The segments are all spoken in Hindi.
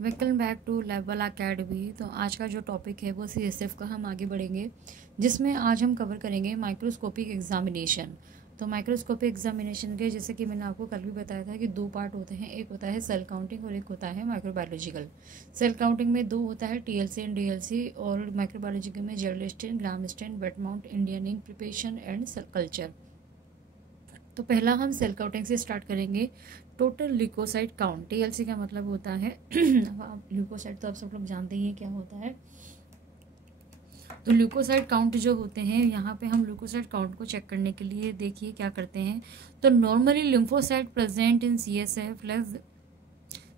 Welcome back to Level Academy. तो आज का जो टॉपिक है वो सीएसएफ का हम आगे बढ़ेंगे, जिसमें आज हम कवर करेंगे माइक्रोस्कोपिक एग्जामिनेशन। तो माइक्रोस्कोपिक एग्जामिनेशन के जैसे कि मैंने आपको कल भी बताया था कि दो पार्ट होते हैं, एक होता है सेल काउंटिंग और एक होता है माइक्रोबायोलॉजिकल। सेल काउंटिंग में दो होता है, टीएलसी एंड डीएलसी, और माइक्रोबायोलॉजिकल में जेरलिस्टिन, gram stain, wet mount, Indian ink preparation and cell culture. तो पहला हम सेल काउंटिंग से स्टार्ट करेंगे। टोटल ल्यूकोसाइट काउंट, टीएलसी का मतलब होता है ल्यूकोसाइट तो आप सब लोग जानते ही हैं क्या होता है। तो ल्यूकोसाइट काउंट जो होते हैं, यहाँ पे हम ल्यूकोसाइट काउंट को चेक करने के लिए देखिए क्या करते हैं। तो normally lymphocyte present in CSF less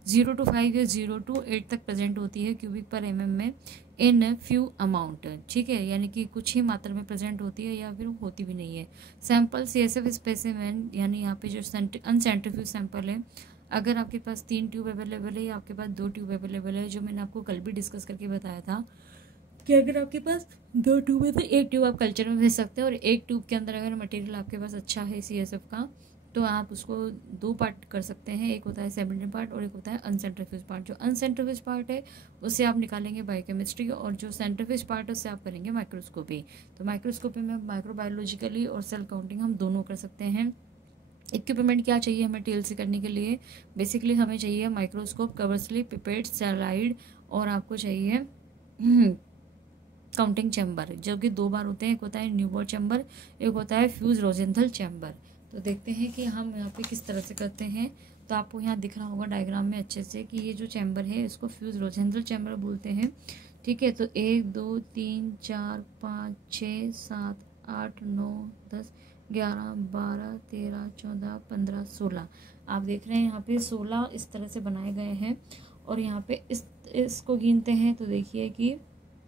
0 to 5 या 0 to 8 तक प्रेजेंट होती है क्यूबिक पर एमएम में इन फ्यू अमाउंट, ठीक है, यानी कि कुछ ही मात्रा में प्रेजेंट होती है या फिर होती भी नहीं है। सैंपल सीएसएफ स्पेसिमेन, यानी यहाँ पे जो अनसेंट्रीफ्यूज सैंपल है, अगर आपके पास 3 ट्यूब अवेलेबल है या आपके पास 2 ट्यूब अवेलेबल है, जो मैंने आपको कल भी डिस्कस करके बताया था कि अगर आपके पास 2 ट्यूब है तो 1 ट्यूब आप कल्चर में भेज सकते हैं, और 1 ट्यूब के अंदर अगर मटेरियल आपके पास अच्छा है सीएसएफ का तो आप उसको 2 पार्ट कर सकते हैं। एक होता है सेकेंडरी पार्ट और एक होता है अनसेंट्रीफ्यूज पार्ट। जो अनसेंट्रीफ्यूज पार्ट है उससे आप निकालेंगे बायोकेमिस्ट्री, और जो सेंट्रीफ्यूज पार्ट है उससे आप करेंगे माइक्रोस्कोपी। तो माइक्रोस्कोपी में माइक्रोबायोलॉजिकली और सेल काउंटिंग हम दोनों कर सकते हैं। इक्विपमेंट क्या चाहिए हमें टीएलसी करने के लिए? बेसिकली हमें चाहिए microscope, cover slip, pipette, steroid, और आपको चाहिए काउंटिंग चैम्बर, जो कि 2 बार होते हैं। एक होता है न्यूबोर चैम्बर, एक होता है फ्यूज रोजेंथल चैम्बर। तो देखते हैं कि हम यहाँ पे किस तरह से करते हैं। तो आपको यहाँ दिख रहा होगा डायग्राम में अच्छे से कि ये जो चैम्बर है इसको फ्यूज रोजेंथल चैम्बर बोलते हैं, ठीक है। तो 1 2 3 4 5 6 7 8 9 10 11 12 13 14 15 16। आप देख रहे हैं यहाँ पे 16 इस तरह से बनाए गए हैं, और यहाँ पे इसको गिनते हैं तो देखिए कि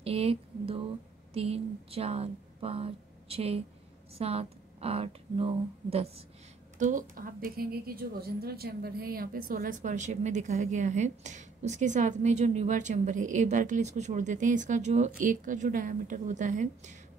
1 2 3 4 5 6 7 8 9 10। तो आप देखेंगे कि जो रोजेंद्रा चैम्बर है यहाँ पे 16 स्क्वायर शेप में दिखाया गया है। उसके साथ में जो न्यूबार चैम्बर है, एक बार के लिए इसको छोड़ देते हैं। इसका जो एक का जो डायमीटर होता है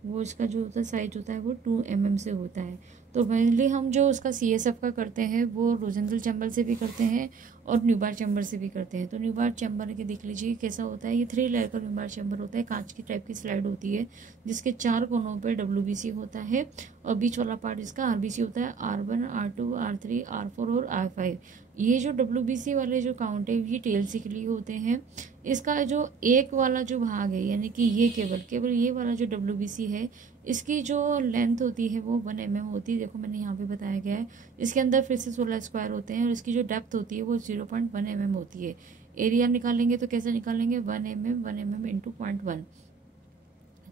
वो, इसका जो होता है साइज होता है वो 2 mm से होता है। तो मेनली हम जो उसका सीएसएफ का करते हैं वो रोजेंद्रल चैम्बर से भी करते हैं और न्यूबार चैम्बर से भी करते हैं। तो न्यूबार चैम्बर के देख लीजिए कैसा होता है। ये 3 लेयर का न्यूबार चैम्बर होता है, कांच की टाइप की स्लाइड होती है जिसके 4 कोनों पे डब्ल्यूबीसी होता है, और बीच वाला पार्ट इसका आरबीसी होता है, R1 R2 R3 R4 और R5। ये जो डब्ल्यूबीसी वाले जो काउंट है ये टीएलसी के लिए होते हैं। इसका जो एक वाला जो भाग है, यानी कि ये केवल ये वाला जो डब्ल्यूबीसी है, इसकी जो लेंथ होती है वो 1 mm होती है। देखो मैंने यहाँ पे बताया गया है। इसके अंदर फिर से 16 स्क्वायर होते हैं, और इसकी जो डेप्थ होती है वो 0.1 mm होती है। एरिया निकालेंगे तो कैसे निकालेंगे? 1 mm इंटू 0.1,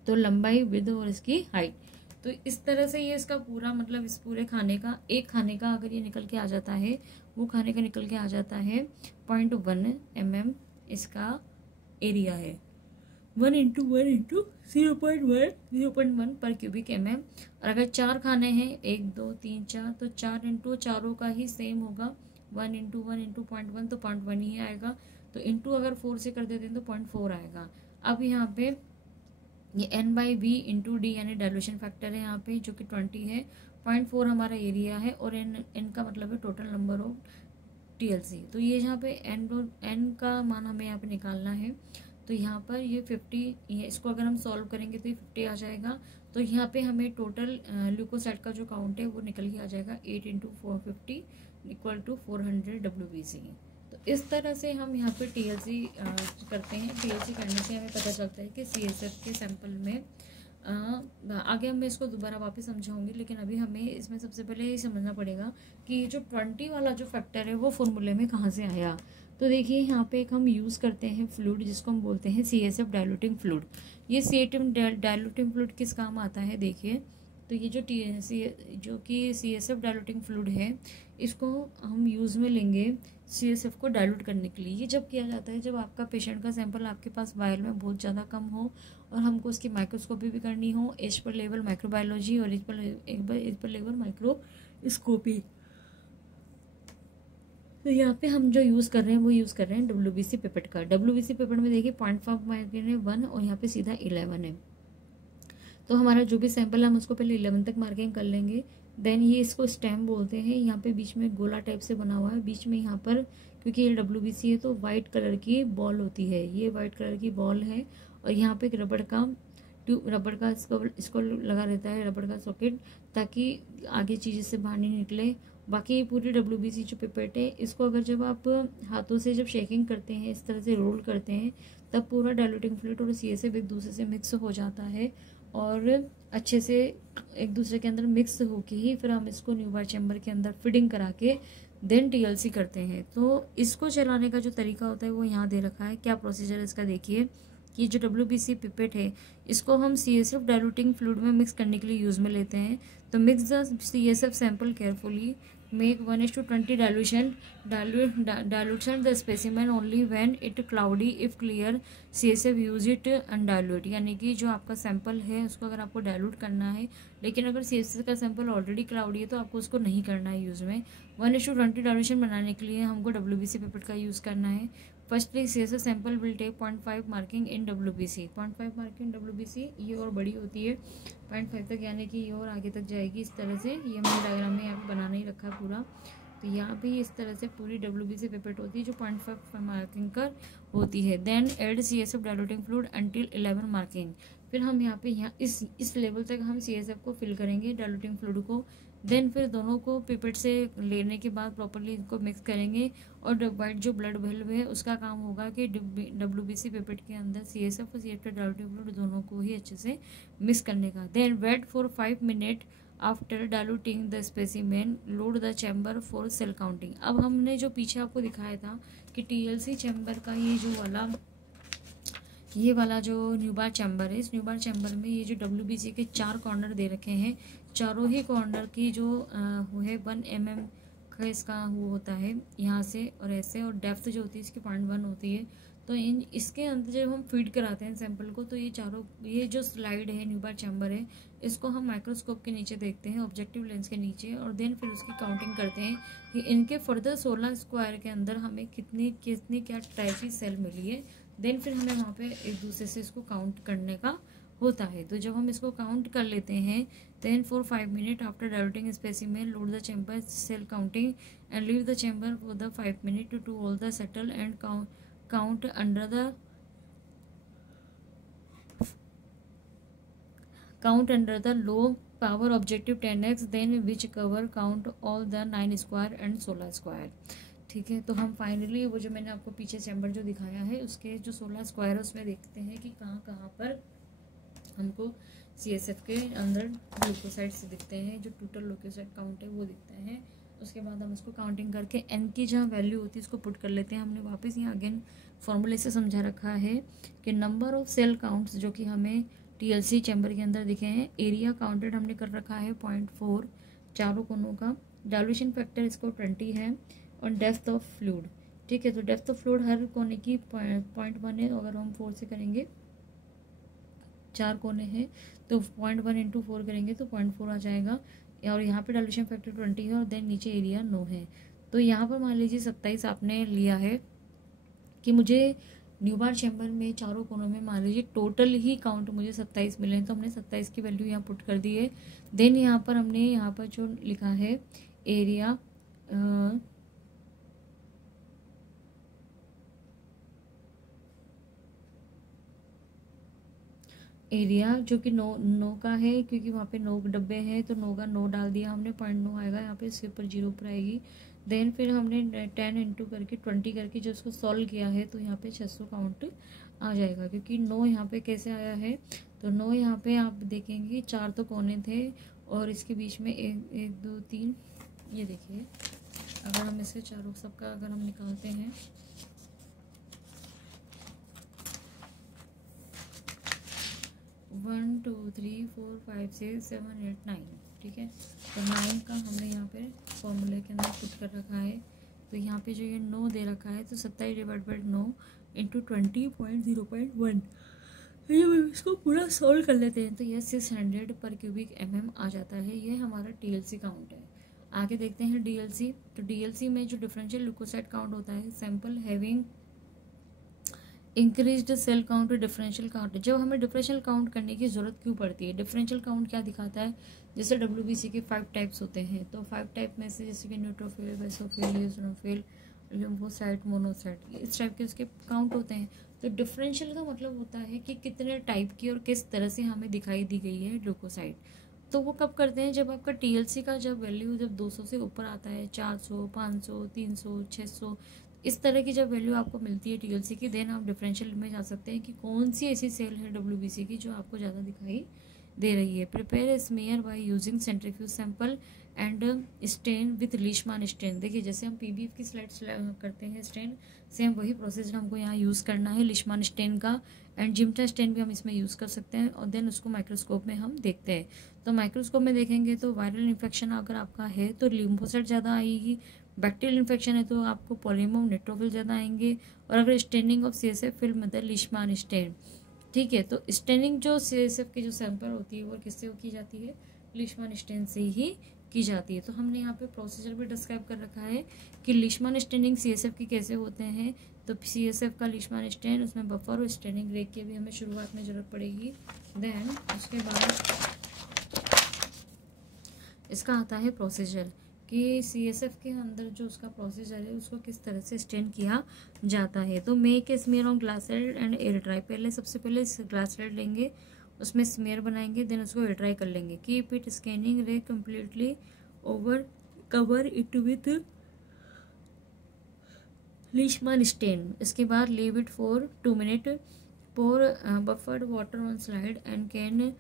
तो लंबाई, विड्थ और इसकी हाइट। तो इस तरह से ये इसका पूरा मतलब इस पूरे खाने का, एक खाने का अगर ये निकल के आ जाता है, वो खाने का निकल के आ जाता है 0.1 mm इसका एरिया है। 1 इंटू 1 इंटू 0.1 पर क्यूबिक mm। और अगर 4 खाने हैं, 1 2 3 4, तो 4 इंटू चारों का ही सेम होगा। 1 इंटू 1 इंटू 0.1 तो 0.1 ही आएगा। तो इंटू अगर 4 से कर देते हैं तो 0.4 आएगा। अब यहाँ पे ये n/v इंटू डी यानी डाइल्यूशन फैक्टर है यहाँ पे, जो कि 20 है। 0.4 हमारा एरिया है, और n का मतलब है टोटल नंबर ऑफ टीएलसी। तो ये यहाँ पे n का मान हमें यहाँ पे निकालना है। तो यहाँ पर ये 50, इसको अगर हम सॉल्व करेंगे तो ये 50 आ जाएगा। तो यहाँ पे हमें टोटल ल्यूकोसाइट का जो काउंट है वो निकल के आ जाएगा 8 इंटू 450 इक्वल टू 400 WBC। तो इस तरह से हम यहाँ पे टीएलसी करते हैं। टीएलसी करने से हमें पता चलता है कि सीएसएफ के सैंपल में आगे मैं इसको दोबारा वापस समझाऊंगी, लेकिन अभी हमें इसमें सबसे पहले ये समझना पड़ेगा कि जो 20 वाला जो फैक्टर है वो फॉर्मूले में कहाँ से आया। तो देखिए यहाँ पे एक हम यूज़ करते हैं फ्लूइड, जिसको हम बोलते हैं सीएसएफ डाइल्यूटिंग फ्लूइड। ये सीएसएफ डाइल्यूटिंग फ्लूइड किस काम आता है देखिए। तो ये जो कि सीएसएफ डाइल्यूटिंग फ्लूइड है, इसको हम यूज़ में लेंगे सीएसएफ को डाइल्यूट करने के लिए। ये जब किया जाता है जब आपका पेशेंट का सैंपल आपके पास वायल में बहुत ज़्यादा कम हो, और हमको उसकी माइक्रोस्कोपी भी करनी हो, एज पर लेवल माइक्रोबायोलॉजी और एज पर लेवल माइक्रोस्कोपी। तो यहाँ पे हम जो यूज़ कर रहे हैं वो यूज़ कर रहे हैं डब्ल्यूबीसी पिपेट का। डब्ल्यूबीसी पिपेट में देखिए 0.5 मार्जिन है 1, और यहाँ पे सीधा 11 है। तो हमारा जो भी सैंपल है हम उसको पहले 11 तक मार्किंग कर लेंगे। देन ये इसको स्टेम बोलते हैं। यहाँ पे बीच में गोला टाइप से बना हुआ है, बीच में यहाँ पर क्योंकि ये WBC है तो वाइट कलर की बॉल होती है, ये वाइट कलर की बॉल है। और यहाँ पे एक रबड़ का इसको लगा रहता है, रबड़ का सॉकेट, ताकि आगे चीज़ इससे बाहर नहीं निकले। बाकी ये पूरी WBC जो पिपेट है, इसको अगर जब आप हाथों से जब शेकिंग करते हैं, इस तरह से रोल करते हैं, तब पूरा डाइल्यूटिंग फ्लूइड और CSF एक दूसरे से मिक्स हो जाता है और अच्छे से एक दूसरे के अंदर मिक्स होके ही फिर हम इसको न्यूबार चैम्बर के अंदर फिटिंग करा के देन TLC करते हैं। तो इसको चलाने का जो तरीका होता है वो यहाँ दे रखा है। क्या प्रोसीजर है इसका देखिए कि जो WBC पिपेट है, इसको हम CSF डाइल्यूटिंग फ्लूइड में मिक्स करने के लिए यूज़ में लेते हैं। तो mix the CSF sample carefully, make 1:20 dilution the specimen only when it cloudy, if clear CSF use it undilute। यानी कि जो आपका सैंपल है उसको अगर आपको डाइल्यूट करना है, लेकिन अगर CSF का सैंपल ऑलरेडी क्लाउडी है तो आपको उसको नहीं करना है यूज़ में। 1:20 डाइल्यूशन बनाने के लिए हमको WBC पेपर का यूज़ करना है। Firstly CSF sample will take 0.5 marking in WBC। 0.5 marking WBC, ये और बड़ी होती है 0.5 तक, यानी कि ये और आगे तक जाएगी इस तरह से। ये मैंने डायग्राम में यहाँ पे बना नहीं रखा पूरा। तो यहाँ पे इस तरह से पूरी WBC पेपेट होती है जो 0.5 मार्किंग कर होती है। Then add CSF diluting fluid until 11 marking. फिर हम यहाँ पे इस लेवल तक हम CSF को फिल करेंगे, डाइल्यूटिंग फ्लूइड को। देन फिर दोनों को पिपेट से लेने के बाद प्रॉपरली इनको मिक्स करेंगे। और वाइट जो ब्लड वेल्व है उसका काम होगा कि WBC पिपेट के अंदर CSF और CSF डाइल्यूटिंग फ्लूइड दोनों को ही अच्छे से मिक्स करने का। Then wait for 5 minute after diluting the specimen, load the chamber for cell counting. अब हमने जो पीछे आपको दिखाया था कि TLC चैम्बर का ये वाला जो न्यूबार चैम्बर है, इस न्यूबार चैम्बर में ये जो WBC के 4 कॉर्नर दे रखे हैं, चारों ही कॉर्नर की जो वो है 1 mm का इसका वो होता है यहाँ से और ऐसे, और डेप्थ जो होती है इसकी 0.1 होती है। तो इसके अंदर जब हम फीड कराते हैं सैंपल को, तो ये जो स्लाइड है न्यूबार चैम्बर है, इसको हम माइक्रोस्कोप के नीचे देखते हैं, ऑब्जेक्टिव लेंस के नीचे, और देन फिर उसकी काउंटिंग करते हैं कि इनके फर्दर 16 स्क्वायर के अंदर हमें कितनी क्या टाइप की सेल मिली है। देन फिर हमें वहाँ पे एक दूसरे से इसको काउंट करने का होता है। तो जब हम इसको काउंट कर लेते हैं, then for 5 minute after diluting specimen, load the chamber cell counting and leave the chamber for the 5 minute to all the settle and count under the low power objective 10x, then which cover count all the 9 square and 16 square। ठीक है, तो हम फाइनली वो जो मैंने आपको पीछे चैम्बर जो दिखाया है उसके जो 16 स्क्वायर है उसमें देखते हैं कि कहाँ पर हमको CSF के अंदर ल्यूकोसाइट्स दिखते हैं, जो टोटल ल्यूकोसाइट काउंट है वो दिखता है। उसके बाद हम इसको काउंटिंग करके N की जहाँ वैल्यू होती है उसको पुट कर लेते हैं। हमने वापस यहाँ अगेन फॉर्मूले से समझा रखा है कि नंबर ऑफ सेल काउंट्स जो कि हमें TLC चैम्बर के अंदर दिखे हैं, एरिया काउंटेड हमने कर रखा है 0.4 चारों कोनों का, डाइल्यूशन फैक्टर इसको 20 है, और डेप्थ ऑफ फ्लूइड। ठीक है, तो डेप्थ ऑफ फ्लूइड हर कोने की 0.1 है। अगर हम 4 से करेंगे, 4 कोने हैं तो 0.1 × 4 करेंगे तो 0.4 आ जाएगा। और यहाँ पे डाइल्यूशन फैक्टर 20 है और देन नीचे एरिया 9 है। तो यहाँ पर मान लीजिए 27 आपने लिया है कि मुझे न्यूबार चैम्बर में चारों कोनों में मान लीजिए टोटल ही काउंट मुझे 27 मिले हैं, तो हमने 27 की वैल्यू यहाँ पुट कर दी है। देन यहाँ पर हमने यहाँ पर जो लिखा है एरिया जो कि 9 का है, क्योंकि वहाँ पे 9 डब्बे हैं तो 9 का 9 डाल दिया हमने, 0.9 आएगा यहाँ पे, इसके ऊपर 0 पर आएगी। देन फिर हमने 10 × करके 20 करके जो उसको सॉल्व किया है तो यहाँ पे 600 काउंट आ जाएगा, क्योंकि 9 यहाँ पे कैसे आया है, तो 9 यहाँ पे आप देखेंगे 4 तो कोने थे और इसके बीच में 1 2 3, ये देखिए अगर हम इसके चारों सबका अगर हम निकालते हैं 1 2 3 4 5 6 7 8 9, ठीक है। तो 9 का हमने यहाँ पे फॉर्मूले के अंदर पुट कर रखा है। तो यहाँ पे जो ये 9 दे रखा है तो 27 / 9 × 20.0.1, ये इसको पूरा सॉल्व कर लेते हैं तो ये 600 पर क्यूबिक mm आ जाता है। ये हमारा TLC काउंट है। आगे देखते हैं DLC। तो DLC में जो डिफरेंशियल ल्यूकोसाइट काउंट होता है, sample having increased cell count differential count. जब हमें डिफरेंशियल काउंट करने की ज़रूरत क्यों पड़ती है, डिफरेंशियल काउंट क्या दिखाता है, जैसे WBC के 5 टाइप्स होते हैं, तो 5 टाइप में से जैसे कि neutrophil, basophil, eosinophil lymphocyte, monocyte, इस टाइप के उसके काउंट होते हैं। तो डिफरेंशियल का मतलब होता है कि कितने टाइप की और किस तरह से हमें दिखाई दी गई है ल्यूकोसाइट। तो वो कब करते हैं, जब आपका टीएलसी का जब वैल्यू जब 200 से ऊपर आता है, 400, 500, 300, 600, इस तरह की जब वैल्यू आपको मिलती है टीएलसी की, देन आप डिफरेंशियल में जा सकते हैं कि कौन सी ऐसी सेल है डब्ल्यूबीसी की जो आपको ज़्यादा दिखाई दे रही है। Prepare smear by using centrifuge sample and stain with Leishman stain. देखिए जैसे हम पीबीएफ की स्लाइड्स करते हैं स्टेन, सेम वही प्रोसीजर हमको यहाँ यूज़ करना है लीशमान स्टेन का, एंड जिम्टा स्टेन भी हम इसमें यूज़ कर सकते हैं। और देन उसको माइक्रोस्कोप में हम देखते हैं। तो माइक्रोस्कोप में देखेंगे तो वायरल इन्फेक्शन अगर आपका है तो लिम्फोसाइट ज़्यादा आएगी, बैक्टीरियल इन्फेक्शन है तो आपको पॉलीमोम नेट्रोफिल ज़्यादा आएंगे, और अगर स्टेनिंग ऑफ सीएसएफ फिल्म मतलब लीशमान स्टेन। ठीक है, तो स्टेनिंग जो सीएसएफ की जो सैंपल होती है वो किससे की जाती है, लीशमान स्टेन से ही की जाती है। तो हमने यहाँ पे प्रोसीजर भी डिस्क्राइब कर रखा है कि लीशमान स्टेनिंग सीएसएफ की कैसे होते हैं। तो सीएसएफ का लीशमान स्टेन, उसमें बफर और स्टेनिंग रेक की भी हमें शुरुआत में ज़रूरत पड़ेगी। देन उसके बाद इसका आता है प्रोसीजर कि सीएसएफ के अंदर जो उसका प्रोसीजर है उसको किस तरह से स्टेन किया जाता है। तो make a smear on glass slide and air dry. पहले सबसे पहले ग्लास स्लाइड लेंगे, उसमें स्मीयर बनाएंगे, देन उसको एयर ड्राई कर लेंगे। Keep it scanning ray completely over, cover it with Leishman stain. इसके बाद leave it for 2 minute, pour buffered water on slide and can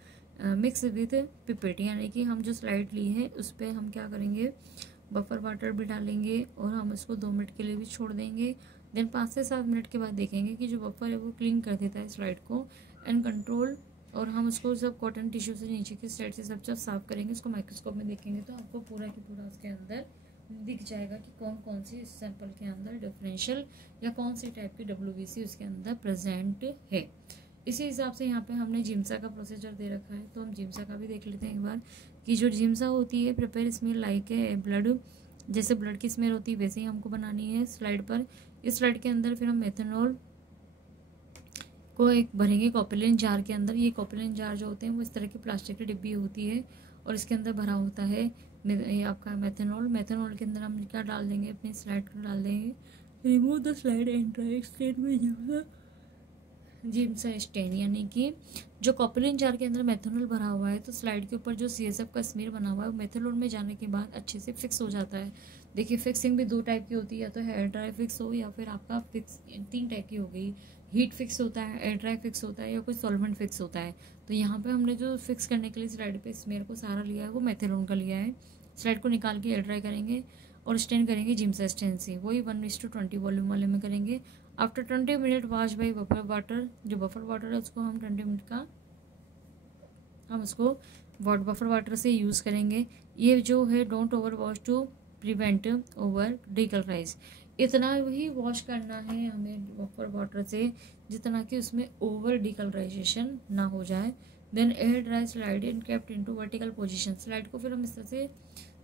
mix with pipette. यानी कि हम जो स्लाइड ली है उस पर हम क्या करेंगे, बफर वाटर भी डालेंगे और हम इसको 2 मिनट के लिए भी छोड़ देंगे। देन 5 से 7 मिनट के बाद देखेंगे कि जो बफर है वो क्लीन कर देता है स्लाइड को एंड कंट्रोल, और हम उसको सब कॉटन टिश्यू से नीचे की साइड से सब साफ करेंगे। उसको माइक्रोस्कोप में देखेंगे तो आपको पूरा की पूरा उसके अंदर दिख जाएगा कि कौन कौन सी इस सैंपल के अंदर डिफरेंशियल या कौन सी टाइप की डब्ल्यूबीसी उसके अंदर प्रेजेंट है। इसी हिसाब से यहाँ पे हमने जिम्सा का प्रोसीजर दे रखा है, तो हम जिम्सा का भी देख लेते हैं एक बार कि जो जिम्सा होती है, प्रिपेयर स्मेल लाइक है ब्लड, जैसे ब्लड की स्मेल होती है वैसे ही हमको बनानी है स्लाइड पर। इस स्लाइड के अंदर फिर हम मेथनॉल को एक भरेंगे कॉपिलिन जार के अंदर। ये कॉपिलिन जार जो होते हैं वो इस तरह की प्लास्टिक की डिब्बी होती है और इसके अंदर भरा होता है ये आपका मेथनॉल। मेथनॉल के अंदर हम क्या डाल देंगे, अपनी स्लाइड को डाल देंगे। Remove the slide and dry stain में जिम्सा स्टेन, यानी कि जो कॉपिलिन जार के अंदर मेथनॉल भरा हुआ है तो स्लाइड के ऊपर जो सीएसएफ का स्मीयर बना हुआ है वो मेथनॉल में जाने के बाद अच्छे से फिक्स हो जाता है। देखिए फिक्सिंग भी 2 टाइप की होती है, या तो हेयर ड्राई फिक्स हो या फिर आपका फिक्स 3 टाइप की हो गई। हीट फिक्स होता है, एयर ड्राई फिक्स होता है, या कोई सॉल्वेंट फिक्स होता है। तो यहाँ पे हमने जो फिक्स करने के लिए स्लाइड पे स्मेयर को सारा लिया है वो मेथनॉल का लिया है। स्लाइड को निकाल के एयर ड्राई करेंगे और स्टेन करेंगे जिम्सा स्टेन से, वही 1:20 वॉल्यूम वाले में करेंगे। After 20 minute wash by buffer water, जो बफर वाटर है उसको हम 20 मिनट का हम उसको बफर वाटर से यूज़ करेंगे। ये जो है don't over wash to prevent over decolorize, इतना ही वॉश करना है हमें बफर वाटर से जितना कि उसमें ओवर डिकलराइजेशन ना हो जाए। Then air dry slide and kept into vertical position. Slide को फिर हम इस तरह से,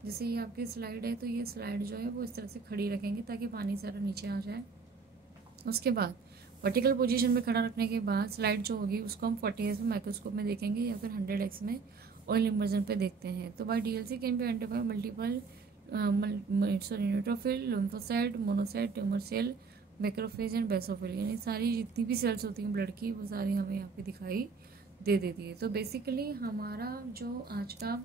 जैसे ये आपकी स्लाइड है तो ये स्लाइड जो है वो इस तरह से खड़ी रखेंगे ताकि पानी सारा नीचे आ जाए। उसके बाद वर्टिकल पोजीशन में खड़ा रखने के बाद स्लाइड जो होगी उसको हम 40x में माइक्रोस्कोप में देखेंगे या फिर 100x में ऑयल इमर्जन पे देखते हैं। तो by DLC can be identify multiple neutrophil, lymphocyte, monocyte, tumour cell, macrophage and basophil, यानी सारी जितनी भी सेल्स होती हैं ब्लड की वो सारी हमें यहाँ पे दिखाई दे देती है। तो बेसिकली हमारा जो आज का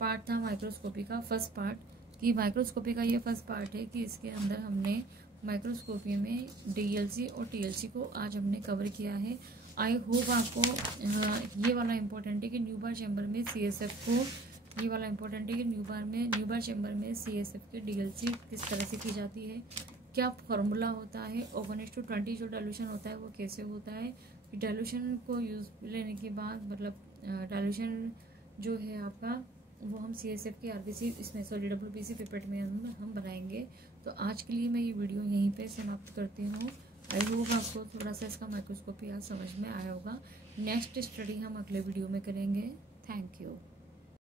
पार्ट था माइक्रोस्कोपी का फर्स्ट पार्ट, कि माइक्रोस्कोपी का ये फर्स्ट पार्ट है कि इसके अंदर हमने माइक्रोस्कोपी में डीएलसी और टीएलसी को आज हमने कवर किया है। आई होप आपको ये वाला इम्पोर्टेंट है कि न्यूबार चैम्बर में सीएसएफ को, ये वाला इम्पोर्टेंट है कि न्यूबार चैम्बर में सीएसएफ के डीएलसी किस तरह से की जाती है, क्या फॉर्मूला होता है, और 1:20 जो डाइल्यूशन होता है वो कैसे होता है। डाइल्यूशन को यूज़ लेने के बाद मतलब डाइल्यूशन जो है आपका वो हम सीएसएफ के आरबीसी इसमें सॉरी डब्ल्यूबीसी पिपेट में हम बनाएंगे। तो आज के लिए मैं ये वीडियो यहीं पे समाप्त करती हूँ। आई होप आपको थोड़ा सा इसका माइक्रोस्कोपी आज समझ में आया होगा। नेक्स्ट स्टडी हम अगले वीडियो में करेंगे। Thank you.